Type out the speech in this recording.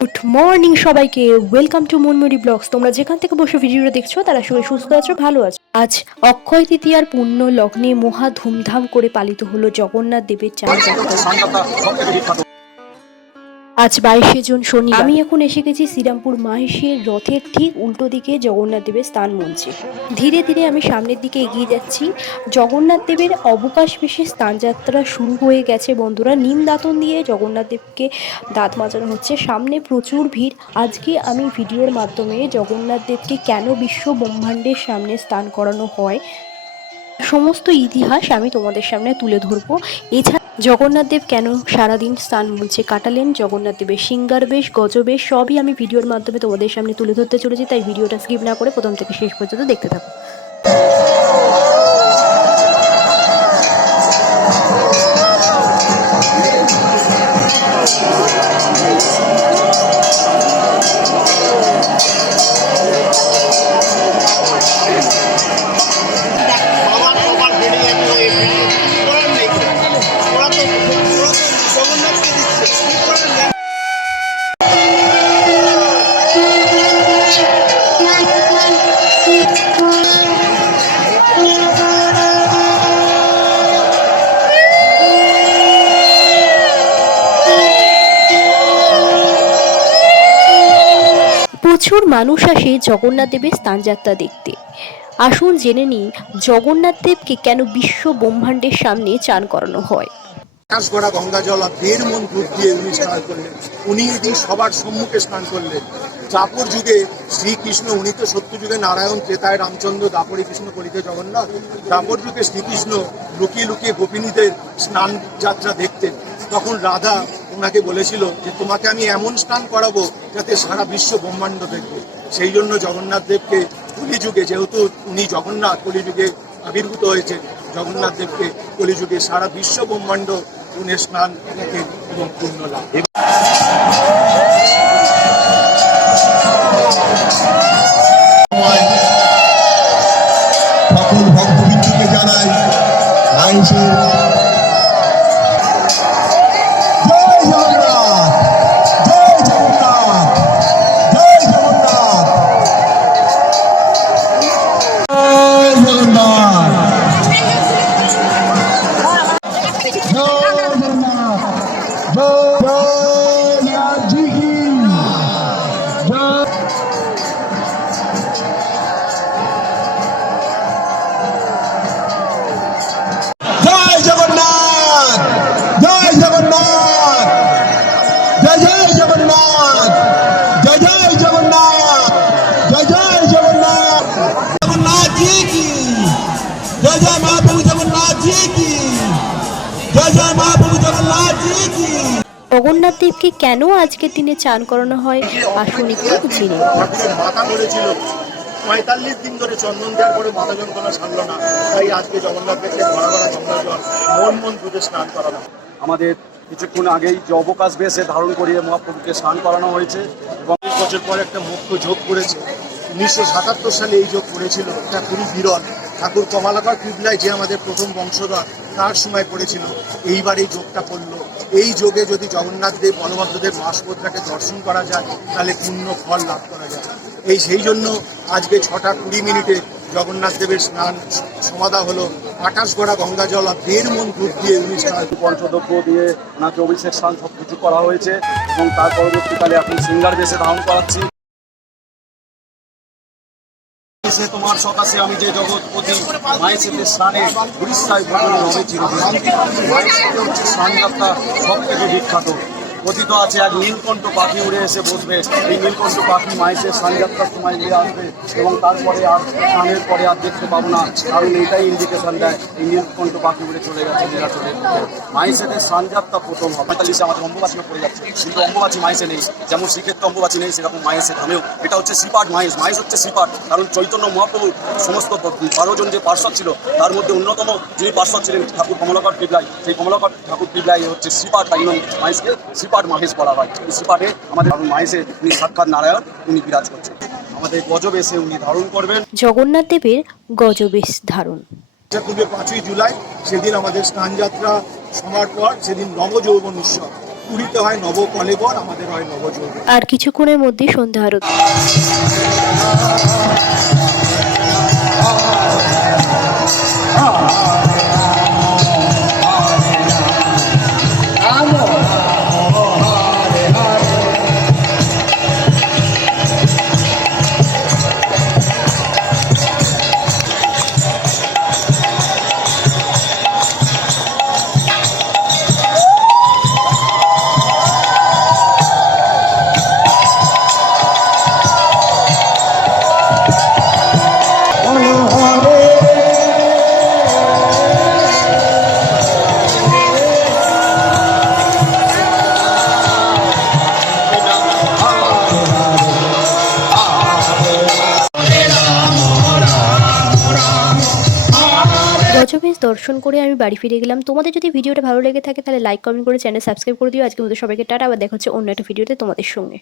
Good morning সবাইকে, welcome to Monmuri blogs. তোমরা যেখান থেকে বসে ভিডিওটা দেখছ, তারা সবাই সুস্থ আছো, ভালো আছো। আজ অক্ষয় তৃতীয়ার পূর্ণ লগ্নে মহা ধুমধাম করে পালিত হলো জগন্নাথ দেবের চার আজ বাইশে জুন শনি আমি এখন এসে গেছি শ্রীরামপুর মাহেশের রথের ঠিক উল্টো দিকে জগন্নাথ দেবের স্থান মঞ্চে। ধীরে ধীরে আমি সামনের দিকে এগিয়ে যাচ্ছি। জগন্নাথ দেবের অবকাশ বেশি স্থানযাত্রা শুরু হয়ে গেছে বন্ধুরা। নিম দাঁতন দিয়ে জগন্নাথ দেবকে দাঁত মাজানো হচ্ছে। সামনে প্রচুর ভিড়। আজকে আমি ভিডিওর মাধ্যমে জগন্নাথ দেবকে কেন বিশ্ব ব্রহ্মাণ্ডের সামনে স্থান করানো হয়, সমস্ত ইতিহাস আমি তোমাদের সামনে তুলে ধরবো। এছাড়া জগন্নাথ দেব কেন সারাদিন স্থান মুছে কাটালেন? জগন্নাথদেবের সিঙ্গার বেশ গজবেশ সবই আমি ভিডিওর মাধ্যমে তোমাদের সামনে তুলে ধরতে চলেছি, তাই ভিডিওটা স্কিপ না করে প্রথম থেকে শেষ পর্যন্ত দেখতে থাকো। প্রচুর মানুষ আসে জগন্নাথ দেবের স্থানযাত্রা দেখতে। আসুন জেনে নিই, জগন্নাথ দেবকে কেন বিশ্ব ব্রহ্মাণ্ডের সামনে চান করানো হয়। আকাশ গড়া গঙ্গা জল আর দেড় মন দুধ দিয়ে উনি স্নান করলেন। উনি এদিন সবার সম্মুখে স্নান করলেন। দাপর যুগে শ্রীকৃষ্ণ, উনি তো সত্য যুগে নারায়ণ, ত্রেতায় রামচন্দ্র, দাপরে কৃষ্ণ কলিতে জগন্নাথ। দাপর যুগে শ্রীকৃষ্ণ লুকিয়ে লুকিয়ে গোপিনীদের স্নান যাত্রা দেখতেন। তখন রাধা ওনাকে বলেছিল যে তোমাকে আমি এমন স্নান করাবো যাতে সারা বিশ্ব ব্রহ্মাণ্ড দেখবে। সেই জন্য জগন্নাথ দেবকে কলিযুগে, যেহেতু উনি জগন্নাথ, কলিযুগে আবির্ভূত হয়েছেন, জগন্নাথ দেবকে কলিযুগে সারা বিশ্ব ব্রহ্মাণ্ড উনি স্নান দেখেন এবং পূর্ণ লাভ সকল জানাই জগন্নাথ দেবকে কেন আজকের দিনে চান করানো হয় আসুন একটু জেনে পঁয়তাল্লিশ দিন ধরে চন্দন দেওয়ার পরে মাথা যন্ত্রণা সারল না। তাই আজকে জগন্নাথ দেবকে ভরা ভরা গঙ্গা জল মন মন দুধে স্নান করানো আমাদের কিছুক্ষণ আগেই যে অবকাশ বেশে ধারণ করিয়ে মহাপ্রভুকে স্নান করানো হয়েছে এবং বছর পর একটা মুখ্য যোগ করেছে। উনিশশো সাতাত্তর সালে এই যোগ করেছিল। এটা খুবই বিরল। ঠাকুর কমলাকর পিবলায় যে আমাদের প্রথম বংশধর, তার সময় পড়েছিল। এইবার এই যোগটা পড়ল। এই যোগে যদি জগন্নাথ দেব বলভদ্রদেব মাসপত্রাকে দর্শন করা যায়, তাহলে পূর্ণ ফল লাভ করা যায়। এই সেই জন্য আজকে ছটা কুড়ি মিনিটে জগন্নাথ দেবের স্নান সমাধা হলো। আকাশ গড়া গঙ্গা জল আর দেড় মন দুধ দিয়ে উনি স্নান পঞ্চদ্রব্য দিয়ে ওনাকে অভিষেক স্নান সব কিছু করা হয়েছে এবং তার পরবর্তীকালে এখন সিঙ্গার বেশে ধারণ করাচ্ছি। সে তোমার সকাশে আমি যে জগৎপতি মায়ের সাথে স্নানে উড়িষ্যায় ভ্রমণে হয়েছিল মায়ের সাথে হচ্ছে স্নান যাত্রা সব থেকে বিখ্যাত। কথিত আছে এক নীলকণ্ঠ পাখি উড়ে এসে বসবে। এই নীলকণ্ঠ পাখি মায়ের স্নানযাত্রার সময় উড়ে আসবে এবং তারপরে আর স্নানের পরে আর দেখতে পাবো না, কারণ এইটাই ইন্ডিকেশন দেয়, এই নীলকণ্ঠ পাখি উড়ে চলে গেছে নীলাচলের মায়ের সাথে স্নানযাত্রা প্রথম হবে। পঁয়তাল্লিশে আমাদের অম্বুবাচিও পড়ে যাচ্ছে, কিন্তু অম্বুবাচী মাইসে নেই। যেমন শ্রীক্ষেত্রে অম্বুবাচী নেই, সেরকম মাইসে ধামেও এটা হচ্ছে শ্রীপাঠ মাইস মাইস হচ্ছে শ্রীপাঠ, কারণ চৈতন্য মহাপ্রভু সমস্ত বারো জন যে পার্শ্বদ ছিল, তার মধ্যে অন্যতম যিনি পার্শ্বদ ছিলেন ঠাকুর কমলাকর টিবলাই সেই কমলাকর ঠাকুর টিবলাই হচ্ছে শ্রীপাঠ তাই জন্য মাইসকে শ্রীপাঠ মাহেশ বলা হয়। এই শ্রীপাঠে আমাদের কারণ মাহেশে উনি সাক্ষাৎ নারায়ণ উনি বিরাজ করছেন। আমাদের গজব এসে উনি ধারণ করবেন। জগন্নাথ দেবের গজবেশ ধারণ। যা পূর্বে পাঁচই জুলাই সেদিন আমাদের স্নান যাত্রা সমার পর সেদিন নবযৌবন উৎসব। পুরীতে হয় নব কলেবর আমাদের হয় নবযৌবন। আর কিছুক্ষণের মধ্যেই সন্ধ্যা আরতি। গজবেশ দর্শন করে আমি বাড়ি ফিরে গেলাম। তোমাদের যদি ভিডিওটা ভালো লেগে থাকে, তাহলে লাইক কমেন্ট করে চ্যানেল সাবস্ক্রাইব করে দিও। আজকে মতো সবাইকে টাটা, আবার দেখা হচ্ছে অন্য একটা ভিডিওতে তোমাদের সঙ্গে।